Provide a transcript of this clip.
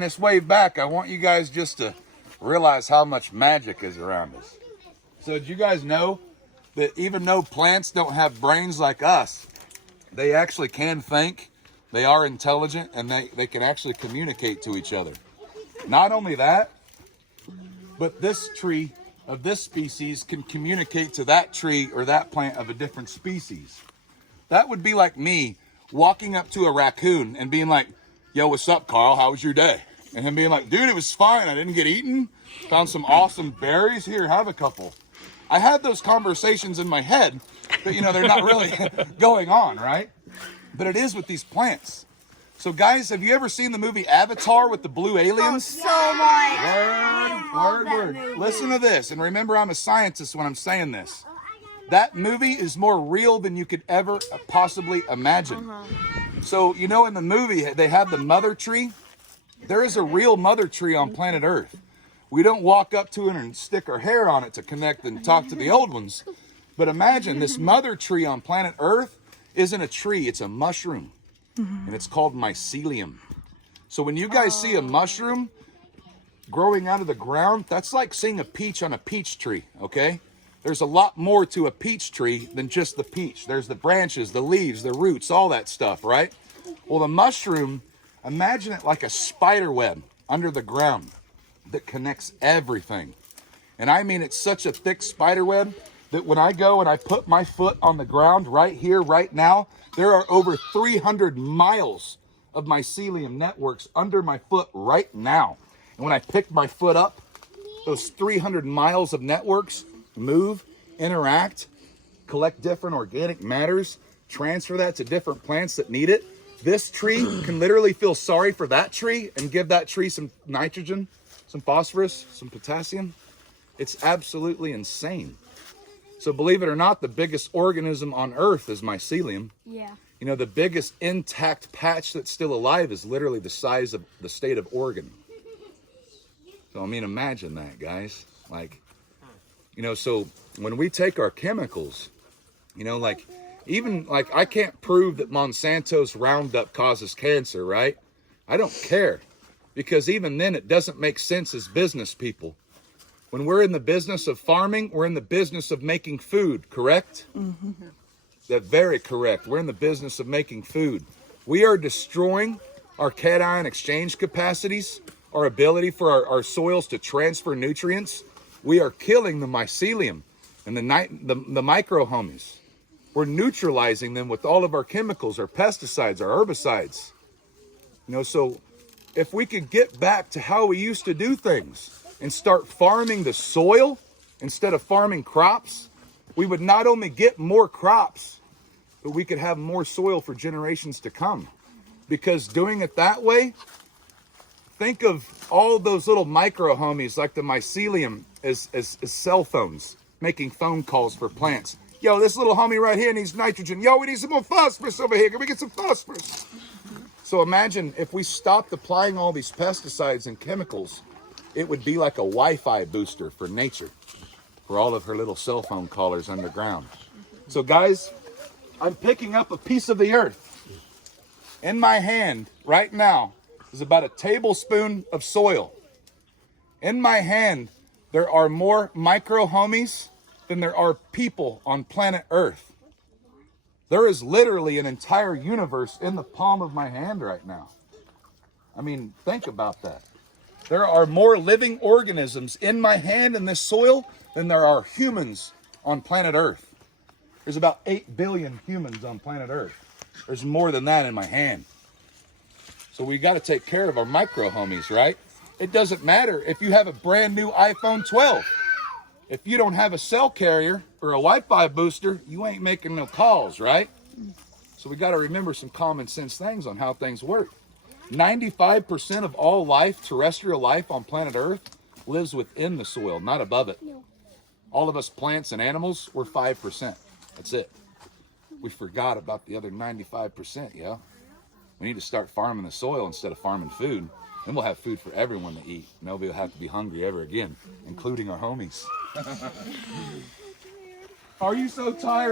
this wave back, I want you guys just to realize how much magic is around us. So did you guys know that even though plants don't have brains like us, they actually can think, they are intelligent, and they can actually communicate to each other. Not only that, but this tree of this species can communicate to that tree or that plant of a different species. That would be like me walking up to a raccoon and being like, yo, what's up, Carl? How was your day? And him being like, dude, it was fine. I didn't get eaten. Found some awesome berries. Here, have a couple. I have those conversations in my head, but they're not really going on, right? But it is with these plants. So guys, have you ever seen the movie Avatar with the blue aliens? So much. Word. Listen to this, and remember I'm a scientist when I'm saying this. That movie is more real than you could ever possibly imagine. So, in the movie, they have the mother tree. There is a real mother tree on planet Earth. We don't walk up to it and stick our hair on it to connect and talk to the old ones. But imagine this mother tree on planet Earth isn't a tree, it's a mushroom. And it's called mycelium. So when you guys see a mushroom growing out of the ground, that's like seeing a peach on a peach tree, okay? There's a lot more to a peach tree than just the peach. There's the branches, the leaves, the roots, all that stuff, right? Well, the mushroom, imagine it like a spider web under the ground that connects everything. And I mean, it's such a thick spider web that when I go and I put my foot on the ground right here, right now, there are over 300 miles of mycelium networks under my foot right now. And when I pick my foot up, those 300 miles of networks move, interact, collect different organic matters, transfer that to different plants that need it. This tree can literally feel sorry for that tree and give that tree some nitrogen, some phosphorus, some potassium. It's absolutely insane. So believe it or not, the biggest organism on Earth is mycelium. Yeah. The biggest intact patch that's still alive is literally the size of the state of Oregon. So, imagine that, guys. So when we take our chemicals, I can't prove that Monsanto's Roundup causes cancer, right? I don't care. Because even then, it doesn't make sense as business people. When we're in the business of farming, we're in the business of making food, correct? That's very correct. We're in the business of making food. We are destroying our cation exchange capacities, our ability for our soils to transfer nutrients. We are killing the mycelium and the micro homies. We're neutralizing them with all of our chemicals, our pesticides, our herbicides. So if we could get back to how we used to do things and start farming the soil instead of farming crops, we would not only get more crops, but we could have more soil for generations to come. Because doing it that way, think of all those little micro homies like the mycelium as cell phones, making phone calls for plants. Yo, this little homie right here needs nitrogen. Yo, we need some more phosphorus over here. Can we get some phosphorus? So imagine if we stopped applying all these pesticides and chemicals, it would be like a Wi-Fi booster for nature, for all of her little cell phone callers underground. So guys, I'm picking up a piece of the earth. In my hand right now is about a tablespoon of soil. In my hand, there are more micro homies than there are people on planet Earth. There is literally an entire universe in the palm of my hand right now. Think about that. There are more living organisms in my hand in this soil than there are humans on planet Earth. There's about 8 billion humans on planet Earth. There's more than that in my hand. So we got to take care of our micro homies, right? It doesn't matter if you have a brand new iPhone 12. If you don't have a cell carrier or a Wi-Fi booster, you ain't making no calls, right? So we got to remember some common sense things on how things work. 95% of all life, terrestrial life on planet Earth, lives within the soil, not above it. All of us plants and animals, we're 5%. That's it. We forgot about the other 95%, yeah? We need to start farming the soil instead of farming food. Then we'll have food for everyone to eat. Nobody will have to be hungry ever again, including our homies. Are you so tired?